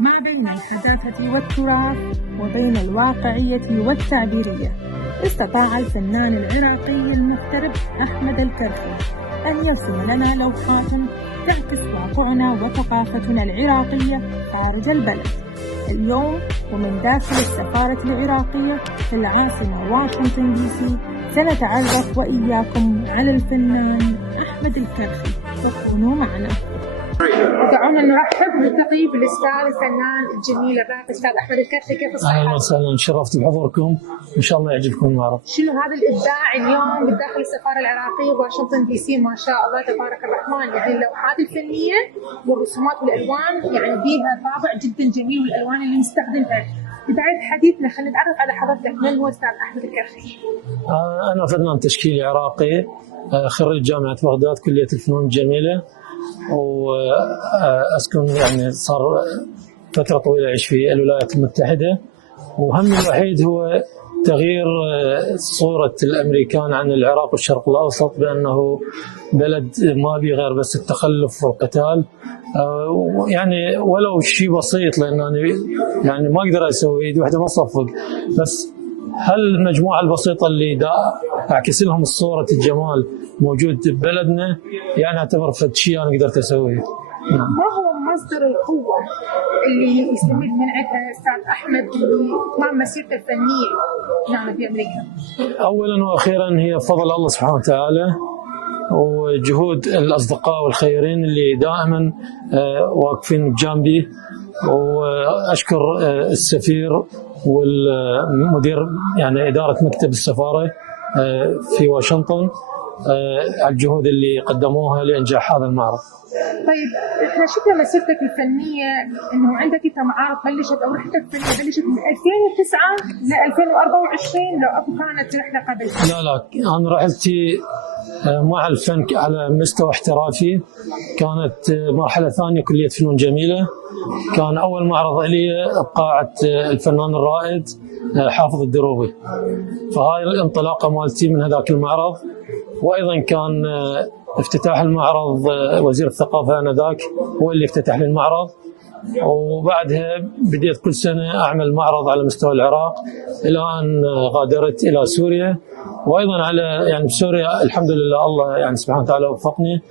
ما بين الحداثة والتراث وبين الواقعية والتعبيرية، استطاع الفنان العراقي المغترب أحمد الكرخي أن يرسم لنا لوحات تعكس واقعنا وثقافتنا العراقية خارج البلد. اليوم ومن داخل السفارة العراقية في العاصمة واشنطن دي سي سنتعرف وإياكم على الفنان أحمد الكرخي، وكونوا معنا. دعونا نرحب ونلتقي بالاستاذ الفنان الجميل الراقي الاستاذ احمد الكرخي. كيف الصحه؟ اهلا وسهلا، شرفت بحضوركم، ان شاء الله يعجبكم المعرض. شنو هذا الابداع اليوم بداخل السفاره العراقيه بواشنطن دي سي؟ ما شاء الله تبارك الرحمن، يعني اللوحات الفنيه والرسومات والالوان يعني بيها طابع جدا جميل، والالوان اللي نستخدمها. بدايه حديثنا خلينا نتعرف على حضرتك، من هو استاذ احمد الكرخي؟ انا فنان تشكيلي عراقي، خريج جامعه بغداد كليه الفنون الجميله، وأسكن يعني صار فترة طويلة أعيش في الولايات المتحدة، وهمي الوحيد هو تغيير صورة الأمريكان عن العراق والشرق الأوسط بأنه بلد ما بي غير بس التخلف والقتال، يعني ولو شيء بسيط، لأن أنا يعني ما أقدر أسوي إيدي واحدة ما أصفق، بس هالمجموعة البسيطة اللي دا أعكس لهم صورة الجمال موجود ببلدنا، يعني أعتبر فد شيء أنا قدرت أسويه. ما هو مصدر القوة اللي يستمد من عندها أستاذ أحمد لإتمام مسيرته الفنية هنا في أمريكا؟ أولاً وأخيراً هي فضل الله سبحانه وتعالى وجهود الأصدقاء والخيرين اللي دائماً واقفين بجانبي، وأشكر السفير والمدير يعني إدارة مكتب السفارة في واشنطن على الجهود اللي قدموها لإنجاح هذا المعرض. طيب احنا شفنا مسيرتك الفنية انه عندك انت معارض بلشت او رحلتك الفنية بلشت من 2009 ل 2024، لو اكو كانت رحلة قبل؟ لا انا رحلتي مع الفن على مستوى احترافي كانت مرحلة ثانية كلية فنون جميلة. كان اول معرض لي بقاعة الفنان الرائد حافظ الدروبي، فهاي الانطلاقة مالتي من هذاك المعرض. وايضا كان افتتاح المعرض وزير الثقافة آنذاك هو اللي افتتح لي المعرض، وبعدها بديت كل سنة أعمل معرض على مستوى العراق إلى أن غادرت إلى سوريا. وأيضا على يعني بسوريا الحمد لله الله يعني سبحانه وتعالى وفقني،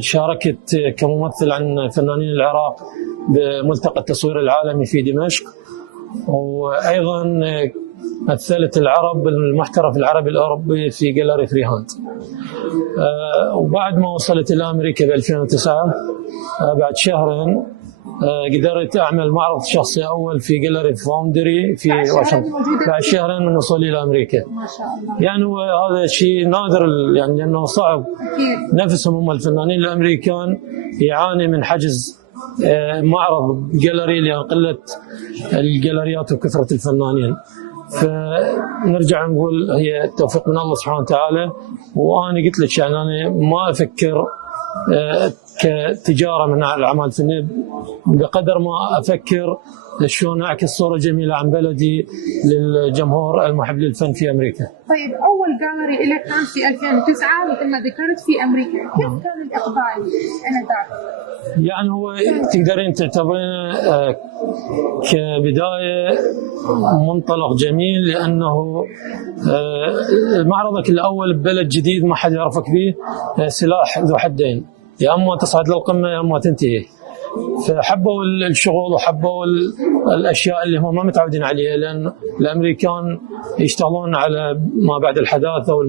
شاركت كممثل عن فنانين العراق بملتقى التصوير العالمي في دمشق، وأيضا مثلت العرب المحترف العربي الأوروبي في جاليري فريهاند. وبعد ما وصلت إلى أمريكا ب 2009 بعد شهرين قدرت أعمل معرض شخصي أول في جاليري فاوندري في واشنطن بعد شهرين من وصولي إلى أمريكا. ما شاء الله. يعني هذا شيء نادر، يعني لأنه صعب. نفسهم هم الفنانين الأمريكان يعاني من حجز معرض جاليري لأن قلة الجاليريات وكثرة الفنانين. فنرجع نقول هي التوفيق من الله سبحانه وتعالى. وأنا قلت لك يعني أنا ما أفكر كتجارة من الأعمال الفنية بقدر ما أفكر شلون أعكس صورة جميلة عن بلدي للجمهور المحب للفن في أمريكا. طيب أول جاليري لك كان في 2009 مثل ما ذكرت في أمريكا، كيف كان الإقبال آنذاك؟ يعني هو تقدرين تعتبرين كبداية منطلق جميل، لأنه معرضك الأول ببلد جديد ما حد يعرفك به سلاح ذو حدين، يا أما تصعد للقمة يا أما تنتهي. فحبوا الشغل وحبوا الأشياء اللي هم ما متعودين عليها، لأن الأمريكان يشتغلون على ما بعد الحداثة